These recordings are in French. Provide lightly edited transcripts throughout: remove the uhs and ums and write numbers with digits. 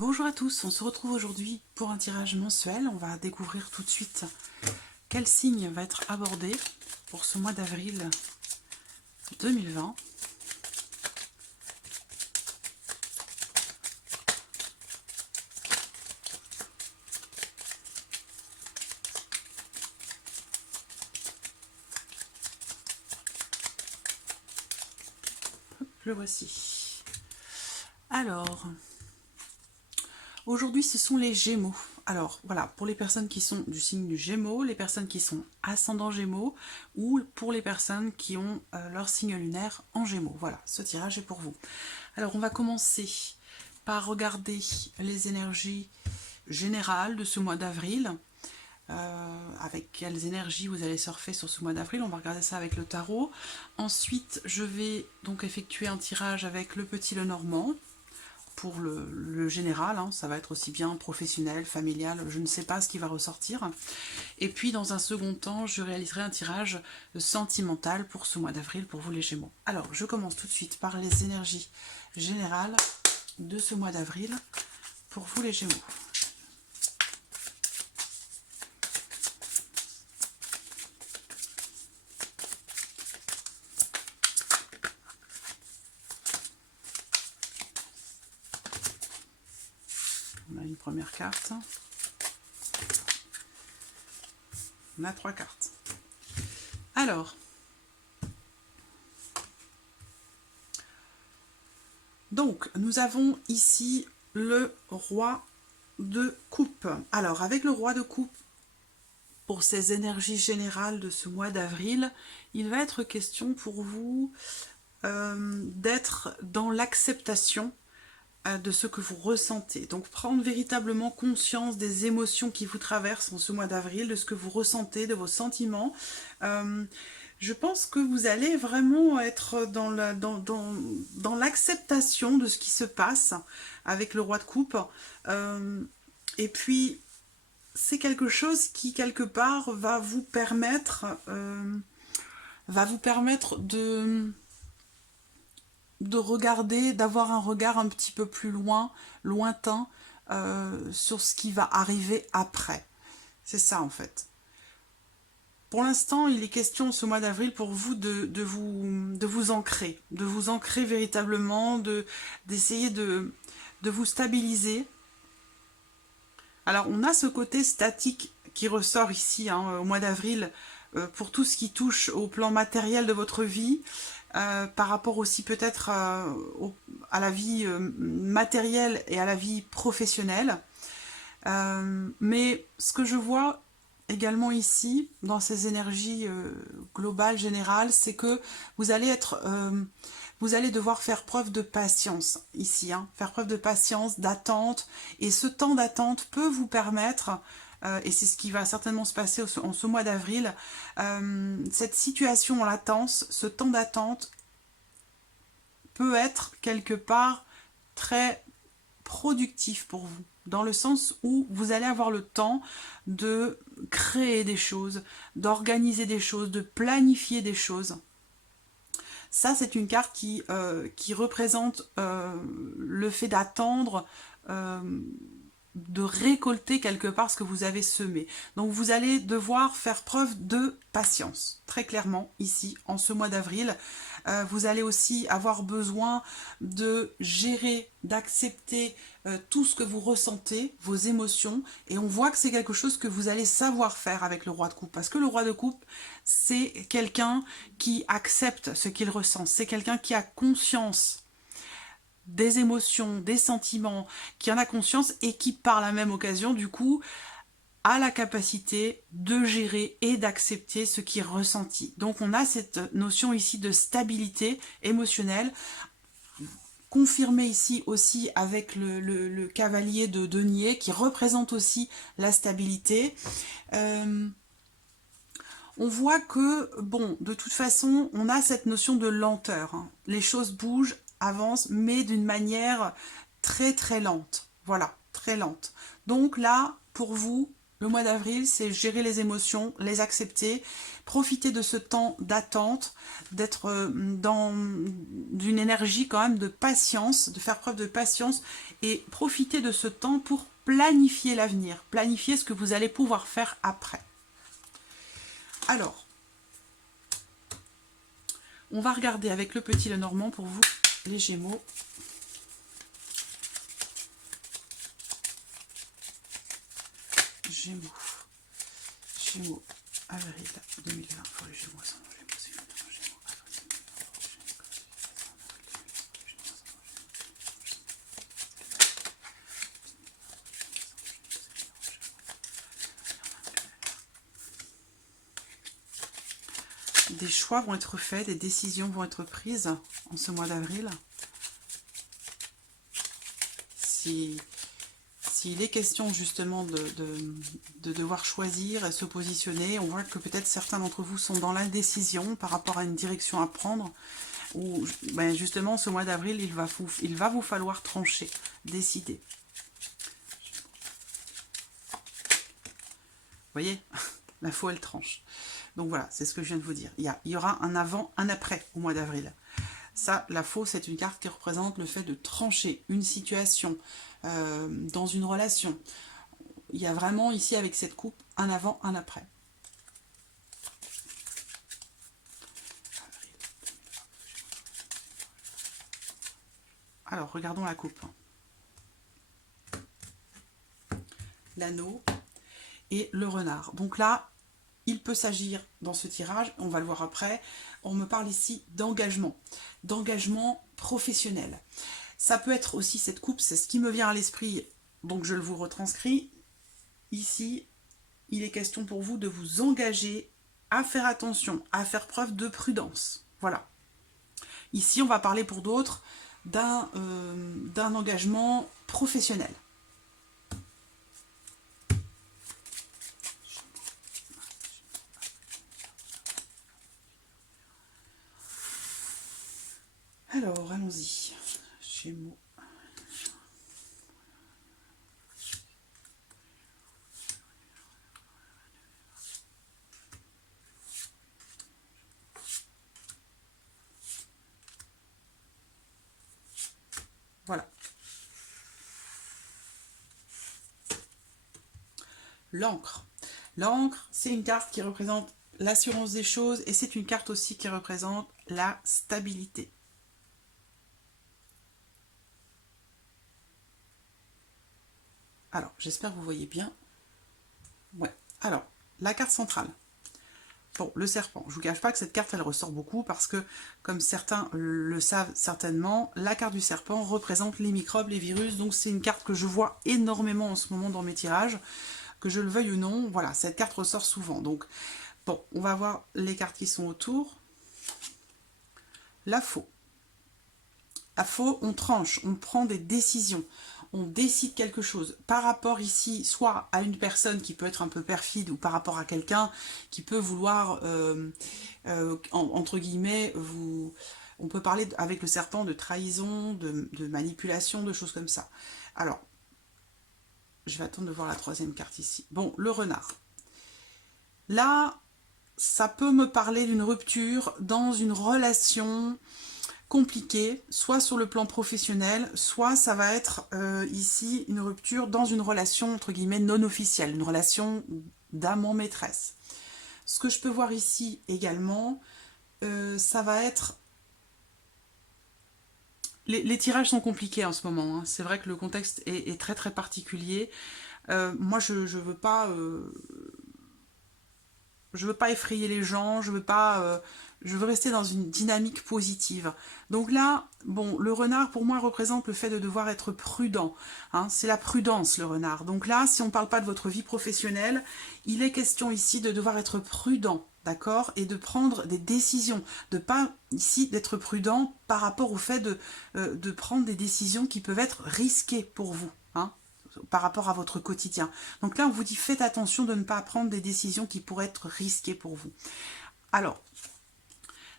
Bonjour à tous, on se retrouve aujourd'hui pour un tirage mensuel. On va découvrir tout de suite quel signe va être abordé pour ce mois d'avril 2020. Le voici. Alors, aujourd'hui ce sont les Gémeaux. Alors voilà, pour les personnes qui sont du signe du Gémeaux, les personnes qui sont ascendant Gémeaux, ou pour les personnes qui ont leur signe lunaire en Gémeaux. Voilà, ce tirage est pour vous. Alors on va commencer par regarder les énergies générales de ce mois d'avril. Avec quelles énergies vous allez surfer sur ce mois d'avril. On va regarder ça avec le tarot. Ensuite, je vais donc effectuer un tirage avec le petit Lenormand pour le général. Ça va être aussi bien professionnel, familial, je ne sais pas ce qui va ressortir. Et puis, dans un second temps, je réaliserai un tirage sentimental pour ce mois d'avril pour vous les Gémeaux. Alors, je commence tout de suite par les énergies générales de ce mois d'avril pour vous les Gémeaux. On a une première carte. On a 3 cartes. Alors, donc, nous avons ici le roi de coupe. Alors, avec le roi de coupe, pour ces énergies générales de ce mois d'avril, il va être question pour vous d'être dans l'acceptation de ce que vous ressentez. Donc prendre véritablement conscience des émotions qui vous traversent en ce mois d'avril, de ce que vous ressentez, de vos sentiments. Je pense que vous allez vraiment être dans l'acceptation de ce qui se passe avec le roi de coupe. Et puis, c'est quelque chose qui, quelque part, va vous permettre de regarder, d'avoir un regard un petit peu plus lointain sur ce qui va arriver après. C'est ça en fait. Pour l'instant, il est question ce mois d'avril pour vous de vous ancrer, véritablement, d'essayer de vous stabiliser. Alors, on a ce côté statique qui ressort ici au mois d'avril pour tout ce qui touche au plan matériel de votre vie. Par rapport aussi peut-être à la vie matérielle et à la vie professionnelle. Mais ce que je vois également ici, dans ces énergies globales, générales, c'est que vous allez devoir faire preuve de patience ici, faire preuve de patience, d'attente, et ce temps d'attente peut vous permettre et c'est ce qui va certainement se passer en ce mois d'avril, cette situation en latence, ce temps d'attente peut être quelque part très productif pour vous, dans le sens où vous allez avoir le temps de créer des choses, d'organiser des choses, de planifier des choses. Ça, c'est une carte qui représente le fait d'attendre, de récolter quelque part ce que vous avez semé. Donc vous allez devoir faire preuve de patience, très clairement, ici, en ce mois d'avril. Vous allez aussi avoir besoin de gérer, d'accepter tout ce que vous ressentez, vos émotions, et on voit que c'est quelque chose que vous allez savoir faire avec le roi de coupe, parce que le roi de coupe, c'est quelqu'un qui accepte ce qu'il ressent, c'est quelqu'un qui a conscience des émotions, des sentiments, qui en a conscience et qui, par la même occasion, du coup, a la capacité de gérer et d'accepter ce qui est ressenti. Donc on a cette notion ici de stabilité émotionnelle, confirmée ici aussi avec le cavalier de denier, qui représente aussi la stabilité. On voit que, bon, de toute façon, on a cette notion de lenteur. Les choses bougent, avance, mais d'une manière très très lente. Voilà, très lente. Donc là, pour vous, Le mois d'avril, c'est gérer les émotions, les accepter, profiter de ce temps d'attente, d'être dans d'une énergie quand même de patience, de faire preuve de patience et profiter de ce temps pour planifier l'avenir, planifier ce que vous allez pouvoir faire après. Alors, on va regarder avec le petit Lenormand pour vous, les Gémeaux. Gémeaux, avril 2020 pour les Gémeaux, des choix vont être faits, des décisions vont être prises en ce mois d'avril. S'il est question justement de devoir choisir et se positionner, on voit que peut-être certains d'entre vous sont dans l'indécision par rapport à une direction à prendre, ou ben justement ce mois d'avril, il va vous falloir trancher, décider. Vous voyez, l'info elle tranche. Donc voilà, c'est ce que je viens de vous dire. Il y aura un avant, un après au mois d'avril. Ça, la faux, c'est une carte qui représente le fait de trancher une situation dans une relation. Il y a vraiment ici, avec cette coupe, un avant, un après. Alors, regardons la coupe. L'anneau et le renard. Donc là, il peut s'agir dans ce tirage, on va le voir après, on me parle ici d'engagement professionnel. Ça peut être aussi cette coupe, c'est ce qui me vient à l'esprit, donc je le vous retranscris. Ici, il est question pour vous de vous engager à faire attention, à faire preuve de prudence. Voilà. Ici, on va parler pour d'autres d'un engagement professionnel. Alors, allons-y. Gémeaux. Voilà. L'encre. L'encre, c'est une carte qui représente l'assurance des choses et c'est une carte aussi qui représente la stabilité. Alors, j'espère que vous voyez bien. Ouais. Alors, la carte centrale. Bon, le serpent. Je ne vous cache pas que cette carte, elle ressort beaucoup parce que, comme certains le savent certainement, la carte du serpent représente les microbes, les virus. Donc, c'est une carte que je vois énormément en ce moment dans mes tirages. Que je le veuille ou non, voilà, cette carte ressort souvent. Donc, bon, on va voir les cartes qui sont autour. La faux. La faux, on tranche, on prend des décisions. On décide quelque chose par rapport ici, soit à une personne qui peut être un peu perfide, ou par rapport à quelqu'un qui peut vouloir, entre guillemets, on peut parler avec le serpent de trahison, de manipulation, de choses comme ça. Alors, je vais attendre de voir la troisième carte ici. Bon, le renard. Là, ça peut me parler d'une rupture dans une relation compliqué, soit sur le plan professionnel, soit ça va être ici une rupture dans une relation entre guillemets non officielle, une relation d'amant-maîtresse. Ce que je peux voir ici également, ça va être... Les tirages sont compliqués en ce moment, hein. C'est vrai que le contexte est très très particulier. Moi je veux pas... je veux pas effrayer les gens, je veux rester dans une dynamique positive. Donc là, bon, le renard pour moi représente le fait de devoir être prudent, hein, c'est la prudence le renard. Donc là, si on ne parle pas de votre vie professionnelle, il est question ici de devoir être prudent, d'accord, et de prendre des décisions, de pas ici d'être prudent par rapport au fait de prendre des décisions qui peuvent être risquées pour vous, hein, par rapport à votre quotidien. Donc là, on vous dit, faites attention de ne pas prendre des décisions qui pourraient être risquées pour vous. Alors,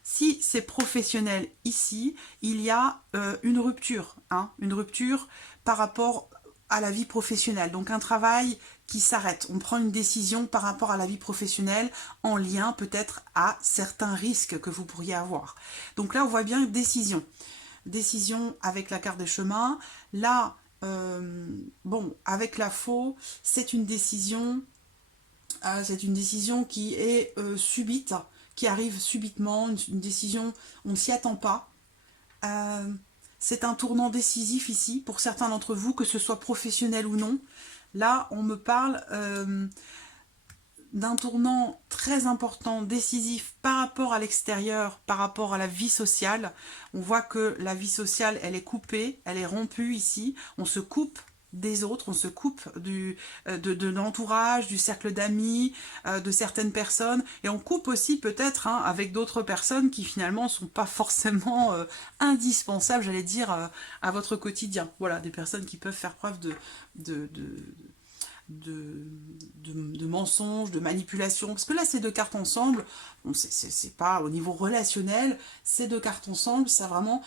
si c'est professionnel ici, il y a une rupture, hein, une rupture par rapport à la vie professionnelle. Donc un travail qui s'arrête. On prend une décision par rapport à la vie professionnelle en lien peut-être à certains risques que vous pourriez avoir. Donc là, on voit bien décision. Décision avec la carte des chemins. Là, bon, avec la faux, c'est une décision qui est subite, qui arrive subitement, une décision, on ne s'y attend pas. C'est un tournant décisif ici, pour certains d'entre vous, que ce soit professionnel ou non. Là, on me parle d'un tournant très important, décisif par rapport à l'extérieur, par rapport à la vie sociale. On voit que la vie sociale, elle est coupée, elle est rompue ici. On se coupe des autres, on se coupe de l'entourage, du cercle d'amis, de certaines personnes, et on coupe aussi peut-être avec d'autres personnes qui finalement ne sont pas forcément indispensables, j'allais dire, à votre quotidien. Voilà, des personnes qui peuvent faire preuve de mensonges, de manipulation, parce que là ces deux cartes ensemble, bon, c'est pas au niveau relationnel, ces deux cartes ensemble, ça vraiment,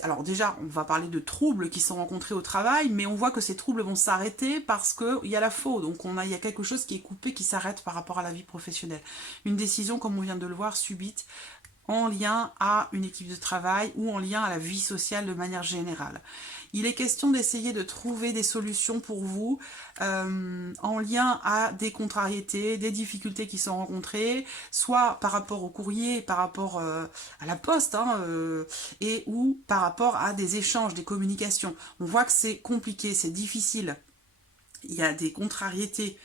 alors déjà on va parler de troubles qui sont rencontrés au travail, mais on voit que ces troubles vont s'arrêter parce qu'il y a la faux, donc il y a quelque chose qui est coupé, qui s'arrête par rapport à la vie professionnelle. Une décision, comme on vient de le voir, subite, en lien à une équipe de travail ou en lien à la vie sociale de manière générale. Il est question d'essayer de trouver des solutions pour vous en lien à des contrariétés, des difficultés qui sont rencontrées, soit par rapport au courrier, par rapport à la poste, et ou par rapport à des échanges, des communications. On voit que c'est compliqué, c'est difficile. Il y a des contrariétés,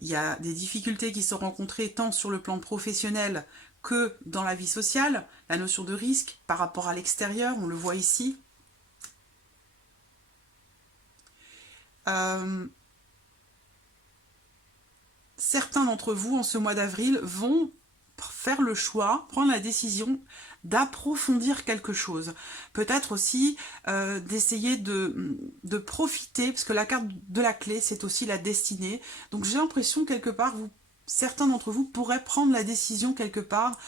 il y a des difficultés qui sont rencontrées tant sur le plan professionnel que dans la vie sociale. La notion de risque par rapport à l'extérieur, on le voit ici. Certains d'entre vous, en ce mois d'avril, vont faire le choix, prendre la décision d'approfondir quelque chose. Peut-être aussi d'essayer de profiter, parce que la carte de la clé, c'est aussi la destinée. Donc j'ai l'impression, quelque part, certains d'entre vous pourraient prendre la décision, quelque part,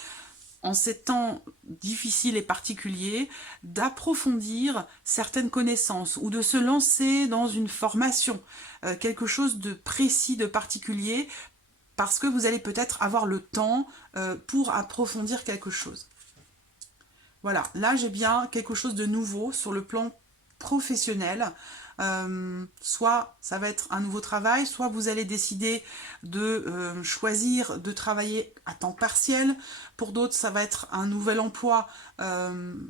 en ces temps difficiles et particuliers, d'approfondir certaines connaissances ou de se lancer dans une formation, quelque chose de précis, de particulier, parce que vous allez peut-être avoir le temps pour approfondir quelque chose. Voilà, là j'ai bien quelque chose de nouveau sur le plan professionnel. Soit ça va être un nouveau travail, soit vous allez décider de choisir de travailler à temps partiel. Pour d'autres, ça va être un nouvel emploi. On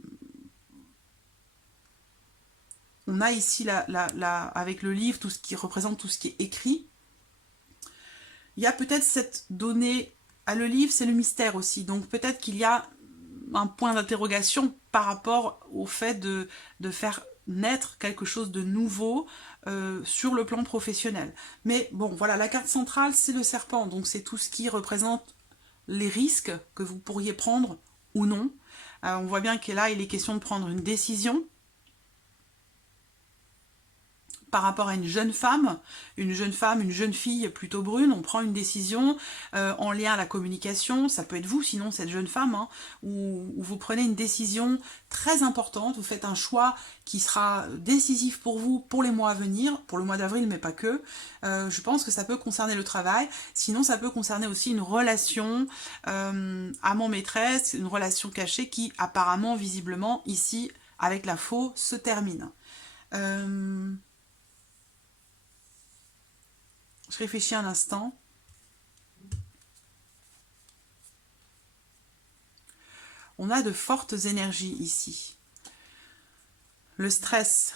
a ici, avec le livre, tout ce qui représente tout ce qui est écrit. Il y a peut-être cette donnée à le livre, c'est le mystère aussi. Donc peut-être qu'il y a un point d'interrogation par rapport au fait de faire naître quelque chose de nouveau sur le plan professionnel. Mais bon, voilà, la carte centrale, c'est le serpent, donc c'est tout ce qui représente les risques que vous pourriez prendre ou non. On voit bien que là, il est question de prendre une décision par rapport à une jeune femme, une jeune fille plutôt brune, on prend une décision en lien à la communication, ça peut être vous sinon cette jeune femme, où vous prenez une décision très importante, vous faites un choix qui sera décisif pour vous pour les mois à venir, pour le mois d'avril mais pas que. Je pense que ça peut concerner le travail, sinon ça peut concerner aussi une relation amant-maîtresse, une relation cachée qui apparemment, visiblement, ici, avec la faux, se termine. Je réfléchis un instant. On a de fortes énergies ici. Le stress,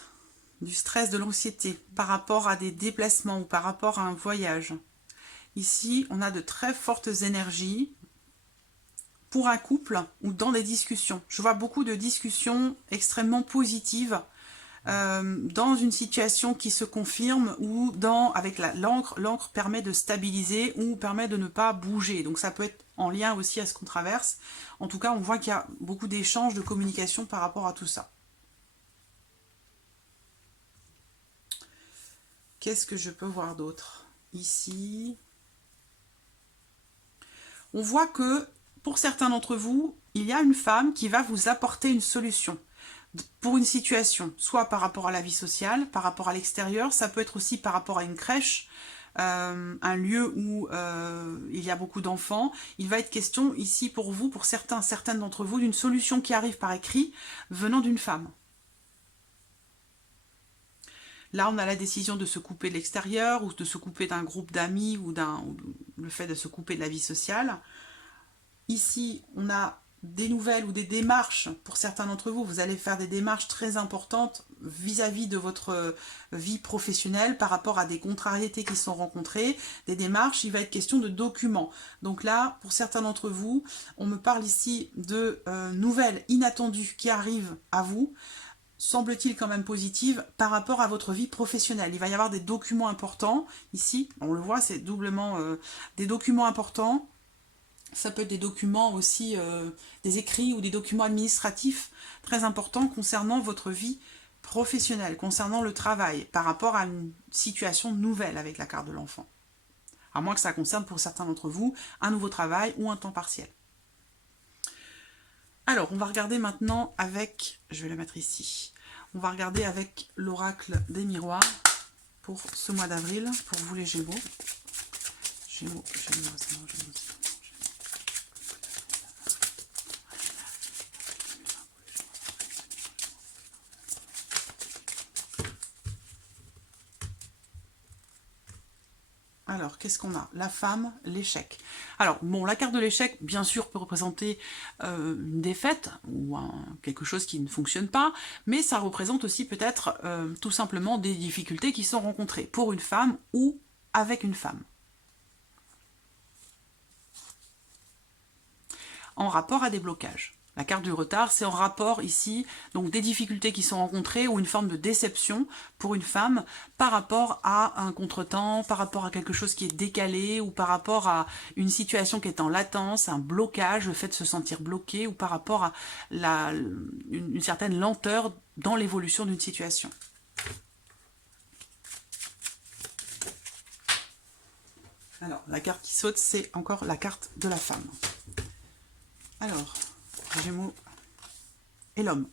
du stress, de l'anxiété par rapport à des déplacements ou par rapport à un voyage. Ici, on a de très fortes énergies pour un couple ou dans des discussions. Je vois beaucoup de discussions extrêmement positives dans une situation qui se confirme ou avec l'encre permet de stabiliser ou permet de ne pas bouger. Donc ça peut être en lien aussi à ce qu'on traverse. En tout cas, on voit qu'il y a beaucoup d'échanges, de communication par rapport à tout ça. Qu'est-ce que je peux voir d'autre ici? On voit que pour certains d'entre vous, il y a une femme qui va vous apporter une solution pour une situation, soit par rapport à la vie sociale, par rapport à l'extérieur, ça peut être aussi par rapport à une crèche, un lieu où il y a beaucoup d'enfants, il va être question ici pour vous, pour certaines d'entre vous, d'une solution qui arrive par écrit venant d'une femme. Là, on a la décision de se couper de l'extérieur ou de se couper d'un groupe d'amis ou le fait de se couper de la vie sociale. Ici, on a des nouvelles ou des démarches, pour certains d'entre vous, vous allez faire des démarches très importantes vis-à-vis de votre vie professionnelle par rapport à des contrariétés qui sont rencontrées, des démarches, il va être question de documents. Donc là, pour certains d'entre vous, on me parle ici de nouvelles inattendues qui arrivent à vous, semble-t-il quand même positives par rapport à votre vie professionnelle. Il va y avoir des documents importants, ici, on le voit, c'est doublement des documents importants. Ça peut être des documents aussi, des écrits ou des documents administratifs très importants concernant votre vie professionnelle, concernant le travail, par rapport à une situation nouvelle avec la carte de l'enfant. À moins que ça concerne pour certains d'entre vous un nouveau travail ou un temps partiel. Alors, on va regarder maintenant avec, je vais le mettre ici, on va regarder avec l'oracle des miroirs pour ce mois d'avril, pour vous les Gémeaux. Gémeaux. Alors, qu'est-ce qu'on a? La femme, l'échec. Alors, bon, la carte de l'échec, bien sûr, peut représenter une défaite ou quelque chose qui ne fonctionne pas, mais ça représente aussi peut-être tout simplement des difficultés qui sont rencontrées pour une femme ou avec une femme. En rapport à des blocages. La carte du retard, c'est en rapport ici, donc des difficultés qui sont rencontrées ou une forme de déception pour une femme par rapport à un contretemps, par rapport à quelque chose qui est décalé ou par rapport à une situation qui est en latence, un blocage, le fait de se sentir bloqué ou par rapport à une certaine lenteur dans l'évolution d'une situation. Alors, la carte qui saute, c'est encore la carte de la femme. Alors, Gémeaux et l'homme.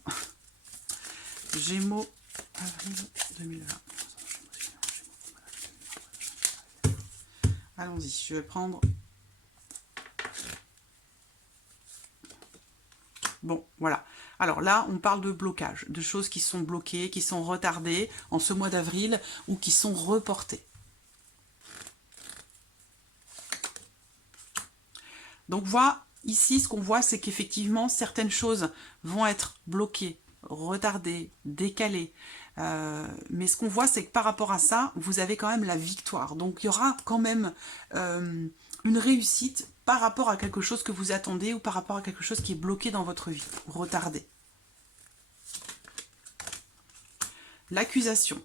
Gémeaux, avril 2020. Allons-y, je vais prendre... Bon, voilà. Alors là, on parle de blocage, de choses qui sont bloquées, qui sont retardées en ce mois d'avril ou qui sont reportées. Donc voilà. Ici, ce qu'on voit, c'est qu'effectivement, certaines choses vont être bloquées, retardées, décalées. Mais ce qu'on voit, c'est que par rapport à ça, vous avez quand même la victoire. Donc, il y aura quand même une réussite par rapport à quelque chose que vous attendez ou par rapport à quelque chose qui est bloqué dans votre vie, ou retardé. L'accusation.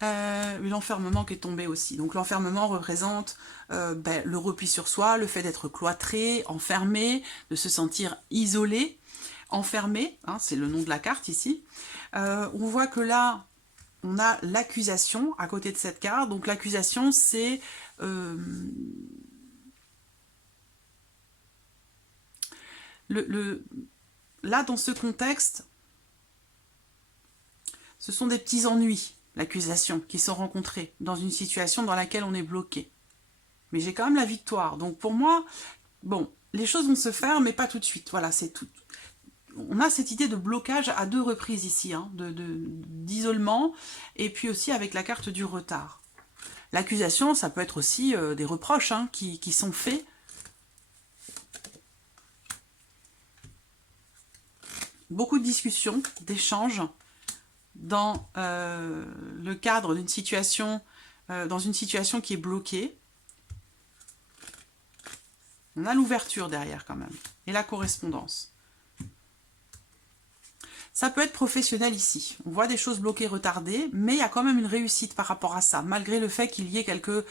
L'enfermement qui est tombé aussi. Donc l'enfermement représente le repli sur soi, le fait d'être cloîtré, enfermé, de se sentir isolé, enfermé, hein, c'est le nom de la carte ici. On voit que là, on a l'accusation à côté de cette carte. Donc l'accusation, c'est... là, dans ce contexte, ce sont des petits ennuis, l'accusation, qui sont rencontrés dans une situation dans laquelle on est bloqué. Mais j'ai quand même la victoire. Donc pour moi, bon, les choses vont se faire, mais pas tout de suite. Voilà, c'est tout. On a cette idée de blocage à 2 reprises ici, hein, d'isolement, et puis aussi avec la carte du retard. L'accusation, ça peut être aussi des reproches hein, qui sont faits. Beaucoup de discussions, d'échanges, dans le cadre d'une situation, dans une situation qui est bloquée. On a l'ouverture derrière quand même, et la correspondance. Ça peut être professionnel ici. On voit des choses bloquées, retardées, mais il y a quand même une réussite par rapport à ça, malgré le fait qu'il y ait quelques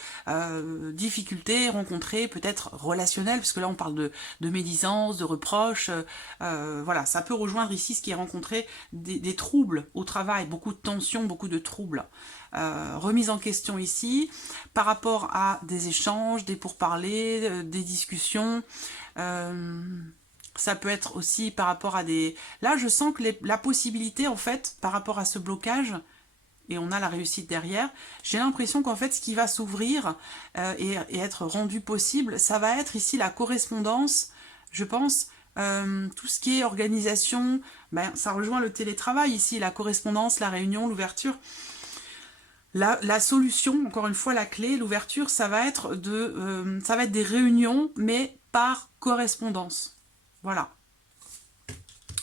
difficultés rencontrées, peut-être relationnelles, parce que là on parle de médisance, de reproches. Voilà, ça peut rejoindre ici ce qui est rencontré, des troubles au travail, beaucoup de tensions, beaucoup de troubles. Remise en question ici, par rapport à des échanges, des pourparlers, des discussions... Ça peut être aussi par rapport à des... Là, je sens que la possibilité, en fait, par rapport à ce blocage, et on a la réussite derrière. J'ai l'impression qu'en fait, ce qui va s'ouvrir et être rendu possible, ça va être ici la correspondance, je pense. Tout ce qui est organisation, ben, ça rejoint le télétravail ici, la correspondance, la réunion, l'ouverture. La solution, encore une fois, la clé, l'ouverture, ça va être des réunions, mais par correspondance. Voilà.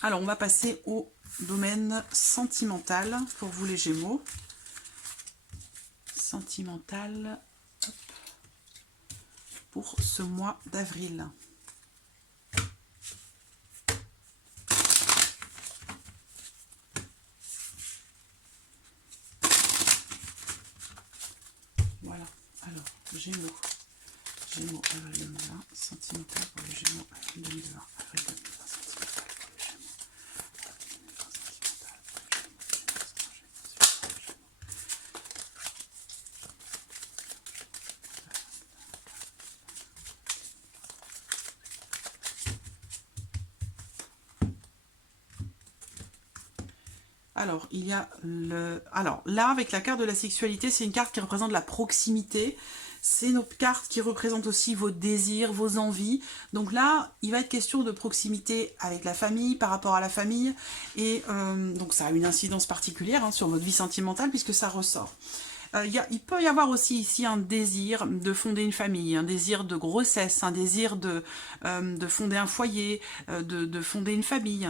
Alors, on va passer au domaine sentimental pour vous les Gémeaux. Sentimental pour ce mois d'avril. Voilà. Alors, Gémeaux. Gémeaux, avril 2020. Sentimental pour les Gémeaux, avril 2020. Avril 2020, sentimental pour les Gémeaux. Alors, il y a le... Alors, là, avec la carte de la sexualité, c'est une carte qui représente la proximité. C'est une carte qui représente aussi vos désirs, vos envies. Donc là, il va être question de proximité avec la famille, par rapport à la famille. Et donc, ça a une incidence particulière hein, sur votre vie sentimentale, puisque ça ressort. Il peut y avoir aussi ici un désir de fonder une famille, un désir de grossesse, un désir de fonder un foyer, de fonder une famille.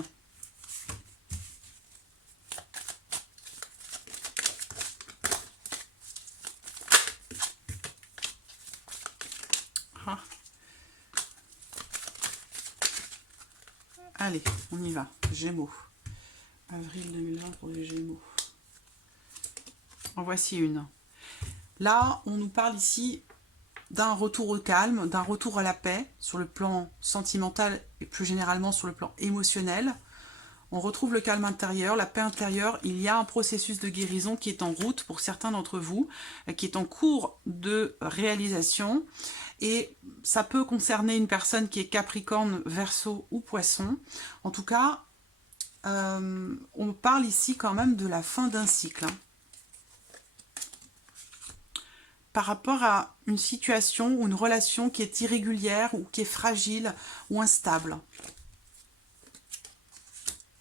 Allez, on y va. Gémeaux. Avril 2020 pour les Gémeaux. En voici une. Là, on nous parle ici d'un retour au calme, d'un retour à la paix sur le plan sentimental et plus généralement sur le plan émotionnel. On retrouve le calme intérieur, la paix intérieure. Il y a un processus de guérison qui est en route pour certains d'entre vous, qui est en cours de réalisation. Et ça peut concerner une personne qui est Capricorne, Verseau ou Poisson. En tout cas, on parle ici quand même de la fin d'un cycle. Hein. Par rapport à une situation ou une relation qui est irrégulière ou qui est fragile ou instable.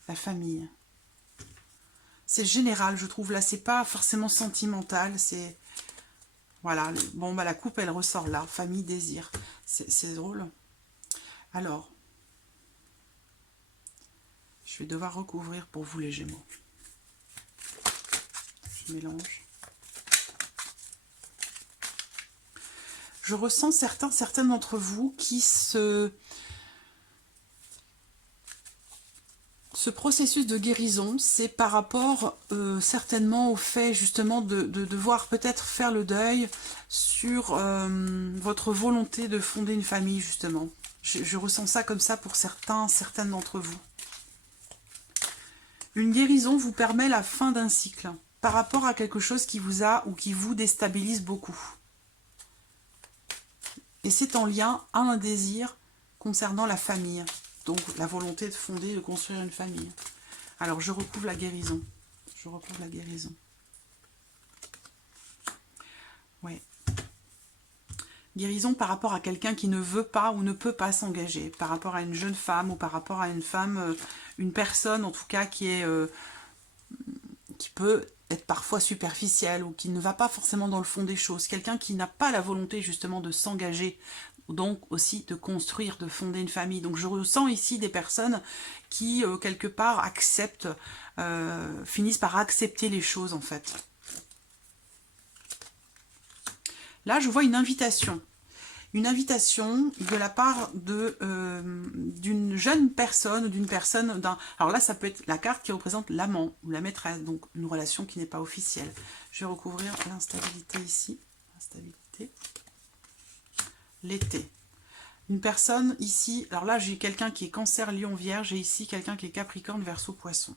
La famille. C'est général, je trouve. Là, c'est pas forcément sentimental. C'est... Voilà. Bon, bah, la coupe, elle ressort là. Famille, désir. C'est drôle. Alors, je vais devoir recouvrir pour vous les Gémeaux. Je mélange. Je ressens certaines d'entre vous qui ce processus de guérison, c'est par rapport certainement au fait justement de devoir peut-être faire le deuil sur votre volonté de fonder une famille justement. Je ressens ça comme ça pour certaines d'entre vous. Une guérison vous permet la fin d'un cycle par rapport à quelque chose qui vous a ou qui vous déstabilise beaucoup. Et c'est en lien à un désir concernant la famille. Donc la volonté de fonder, de construire une famille. Alors je recouvre la guérison. Je recouvre la guérison. Ouais. Guérison par rapport à quelqu'un qui ne veut pas ou ne peut pas s'engager. Par rapport à une jeune femme ou par rapport à une femme, une personne en tout cas qui peut être parfois superficielle ou qui ne va pas forcément dans le fond des choses. Quelqu'un qui n'a pas la volonté justement de s'engager, donc aussi de construire, de fonder une famille. Donc je ressens ici des personnes qui, quelque part, acceptent, finissent par accepter les choses en fait. Là, je vois une invitation. Une invitation de la part d'une jeune personne, d'une personne d'un... Alors là, ça peut être la carte qui représente l'amant ou la maîtresse, donc une relation qui n'est pas officielle. Je vais recouvrir l'instabilité ici. Instabilité. L'été. Une personne ici, alors là j'ai quelqu'un qui est Cancer, Lion, Vierge, et ici quelqu'un qui est Capricorne, Verseau, Poisson.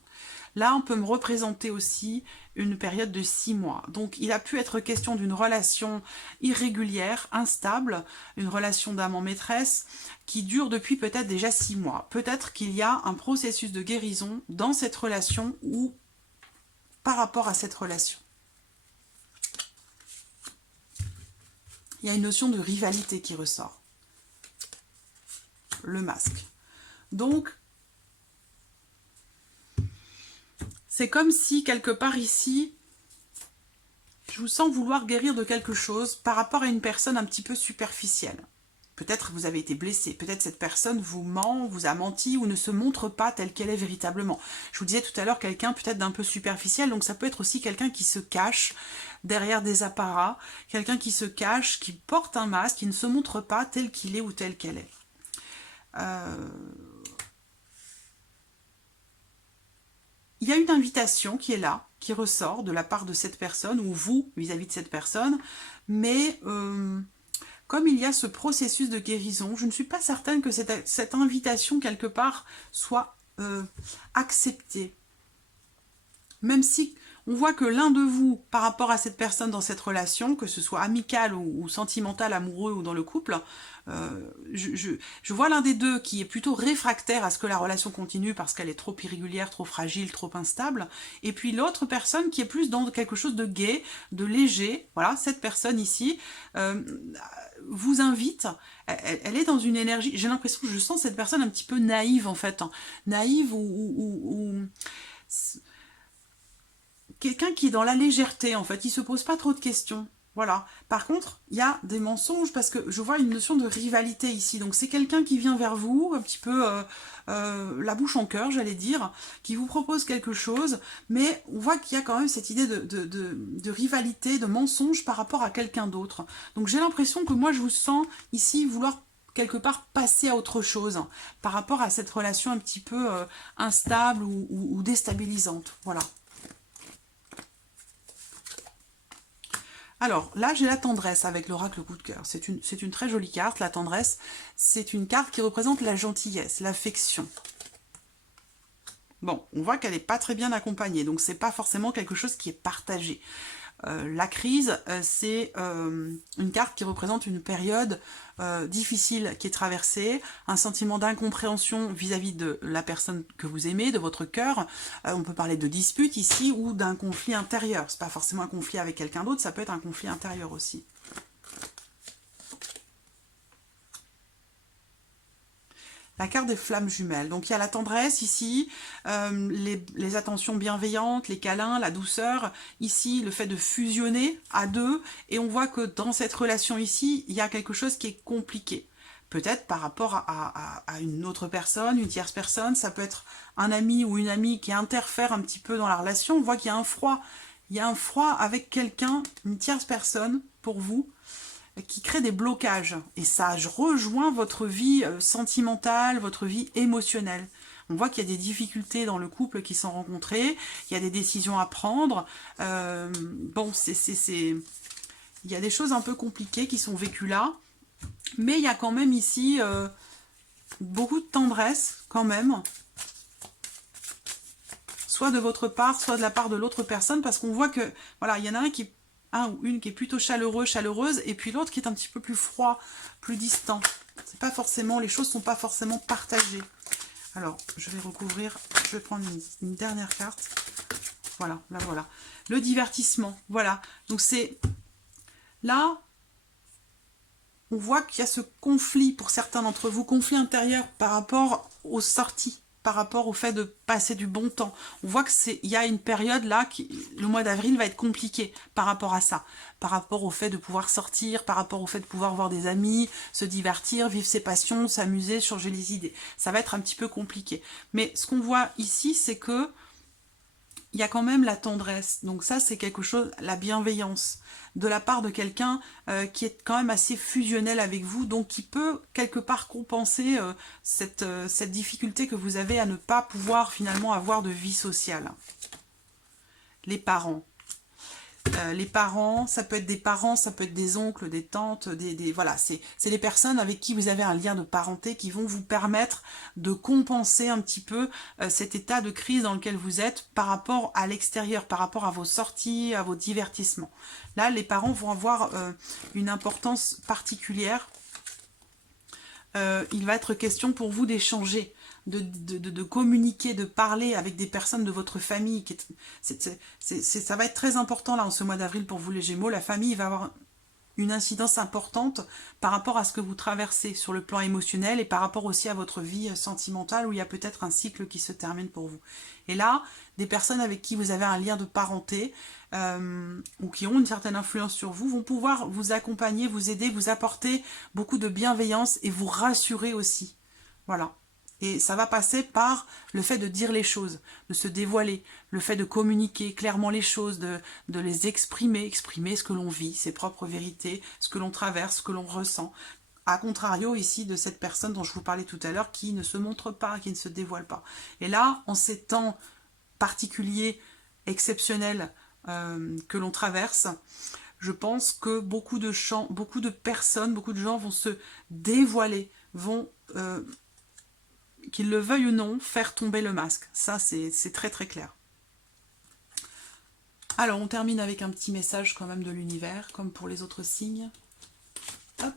Là on peut me représenter aussi une période de 6 mois. Donc il a pu être question d'une relation irrégulière, instable, une relation d'amant-maîtresse qui dure depuis peut-être déjà 6 mois. Peut-être qu'il y a un processus de guérison dans cette relation ou par rapport à cette relation. il y a une notion de rivalité qui ressort. Le masque. Donc, c'est comme si, quelque part ici, je vous sens vouloir guérir de quelque chose par rapport à une personne un petit peu superficielle. Peut-être vous avez été blessé, peut-être cette personne vous ment, vous a menti ou ne se montre pas telle qu'elle est véritablement. Je vous disais tout à l'heure quelqu'un peut-être d'un peu superficiel, donc ça peut être aussi quelqu'un qui se cache derrière des apparats, quelqu'un qui se cache, qui porte un masque, qui ne se montre pas tel qu'il est ou telle qu'elle est. Il y a une invitation qui est là, qui ressort de la part de cette personne, ou vous vis-à-vis de cette personne, mais comme il y a ce processus de guérison, je ne suis pas certaine que cette invitation, quelque part, soit acceptée. Même si on voit que l'un de vous, par rapport à cette personne dans cette relation, que ce soit amical ou sentimental, amoureux ou dans le couple, je vois l'un des deux qui est plutôt réfractaire à ce que la relation continue parce qu'elle est trop irrégulière, trop fragile, trop instable, et puis l'autre personne qui est plus dans quelque chose de gai, de léger. Voilà, cette personne ici vous invite, elle est dans une énergie, j'ai l'impression que je sens cette personne un petit peu naïve en fait, hein. Naïve ou quelqu'un qui est dans la légèreté, en fait, il se pose pas trop de questions. Voilà. Par contre, il y a des mensonges parce que je vois une notion de rivalité ici. Donc c'est quelqu'un qui vient vers vous, un petit peu la bouche en cœur, j'allais dire, qui vous propose quelque chose, mais on voit qu'il y a quand même cette idée de rivalité, de mensonge par rapport à quelqu'un d'autre. Donc j'ai l'impression que moi je vous sens ici vouloir quelque part passer à autre chose par rapport à cette relation un petit peu instable ou déstabilisante. Voilà. Alors, là, j'ai la tendresse avec l'oracle coup de cœur. C'est une très jolie carte. La tendresse, c'est une carte qui représente la gentillesse, l'affection. Bon, on voit qu'elle n'est pas très bien accompagnée, donc c'est pas forcément quelque chose qui est partagé. La crise, c'est une carte qui représente une période difficile qui est traversée, un sentiment d'incompréhension vis-à-vis de la personne que vous aimez, de votre cœur. On peut parler de dispute ici ou d'un conflit intérieur. C'est pas forcément un conflit avec quelqu'un d'autre, ça peut être un conflit intérieur aussi. La carte des flammes jumelles. Donc il y a la tendresse ici, les attentions bienveillantes, les câlins, la douceur. Ici, le fait de fusionner à deux. Et on voit que dans cette relation ici, il y a quelque chose qui est compliqué. Peut-être par rapport à une autre personne, une tierce personne. Ça peut être un ami ou une amie qui interfère un petit peu dans la relation. On voit qu'il y a un froid. Il y a un froid avec quelqu'un, une tierce personne pour vous, qui crée des blocages. Et ça rejoint votre vie sentimentale, votre vie émotionnelle. On voit qu'il y a des difficultés dans le couple qui sont rencontrées, il y a des décisions à prendre. Bon, il y a des choses un peu compliquées qui sont vécues là, mais il y a quand même ici beaucoup de tendresse, quand même. Soit de votre part, soit de la part de l'autre personne, parce qu'on voit que, voilà, il y en a un ou une qui est plutôt chaleureux, chaleureuse, et puis l'autre qui est un petit peu plus froid, plus distant. C'est pas forcément, les choses sont pas forcément partagées. Alors, je vais recouvrir, je vais prendre une dernière carte. Voilà, là voilà. Le divertissement, voilà. Donc c'est, là, on voit qu'il y a ce conflit pour certains d'entre vous, conflit intérieur par rapport aux sorties, par rapport au fait de passer du bon temps. On voit qu'il y a une période là, le mois d'avril va être compliqué par rapport à ça, par rapport au fait de pouvoir sortir, par rapport au fait de pouvoir voir des amis, se divertir, vivre ses passions, s'amuser, changer les idées. Ça va être un petit peu compliqué. Mais ce qu'on voit ici, c'est que il y a quand même la tendresse. Donc ça, c'est quelque chose, la bienveillance de la part de quelqu'un qui est quand même assez fusionnel avec vous, donc qui peut quelque part compenser cette difficulté que vous avez à ne pas pouvoir finalement avoir de vie sociale. Les parents. Les parents, ça peut être des parents, ça peut être des oncles, des tantes, voilà, c'est les personnes avec qui vous avez un lien de parenté qui vont vous permettre de compenser un petit peu cet état de crise dans lequel vous êtes par rapport à l'extérieur, par rapport à vos sorties, à vos divertissements. Là, les parents vont avoir une importance particulière. Il va être question pour vous d'échanger, de communiquer, de parler avec des personnes de votre famille. Ça va être très important là en ce mois d'avril pour vous les Gémeaux. La famille va avoir une incidence importante par rapport à ce que vous traversez sur le plan émotionnel et par rapport aussi à votre vie sentimentale où il y a peut-être un cycle qui se termine pour vous. Et là, des personnes avec qui vous avez un lien de parenté ou qui ont une certaine influence sur vous vont pouvoir vous accompagner, vous aider, vous apporter beaucoup de bienveillance et vous rassurer aussi. Voilà. Et ça va passer par le fait de dire les choses, de se dévoiler, le fait de communiquer clairement les choses, de les exprimer ce que l'on vit, ses propres vérités, ce que l'on traverse, ce que l'on ressent. A contrario ici de cette personne dont je vous parlais tout à l'heure qui ne se montre pas, qui ne se dévoile pas. Et là, en ces temps particuliers, exceptionnels que l'on traverse, je pense que beaucoup de personnes, beaucoup de gens vont se dévoiler, vont... qu'ils le veuillent ou non, faire tomber le masque. Ça, c'est très très clair. Alors, on termine avec un petit message quand même de l'univers, comme pour les autres signes. Hop.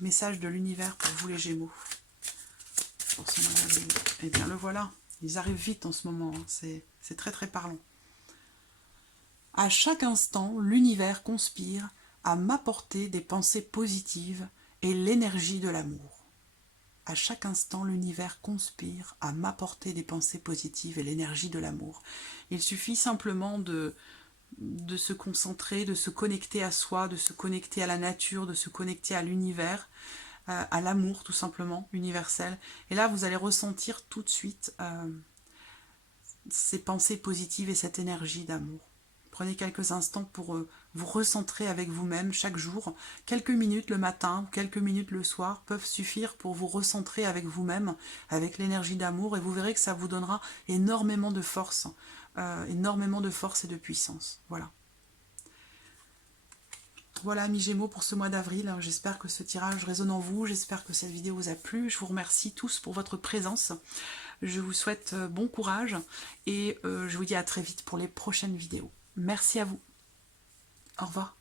Message de l'univers pour vous les Gémeaux. Eh bien, le voilà. Ils arrivent vite en ce moment. Hein. C'est très très parlant. À chaque instant, l'univers conspire à m'apporter des pensées positives et l'énergie de l'amour. À chaque instant, l'univers conspire à m'apporter des pensées positives et l'énergie de l'amour. Il suffit simplement de se concentrer, de se connecter à soi, de se connecter à la nature, de se connecter à l'univers, à l'amour tout simplement, universel. Et là, vous allez ressentir tout de suite ces pensées positives et cette énergie d'amour. Prenez quelques instants pour vous recentrer avec vous-même chaque jour. Quelques minutes le matin, quelques minutes le soir peuvent suffire pour vous recentrer avec vous-même, avec l'énergie d'amour, et vous verrez que ça vous donnera énormément de force et de puissance. Voilà. Voilà, amis Gémeaux, pour ce mois d'avril. J'espère que ce tirage résonne en vous. J'espère que cette vidéo vous a plu. Je vous remercie tous pour votre présence. Je vous souhaite bon courage et je vous dis à très vite pour les prochaines vidéos. Merci à vous. Au revoir.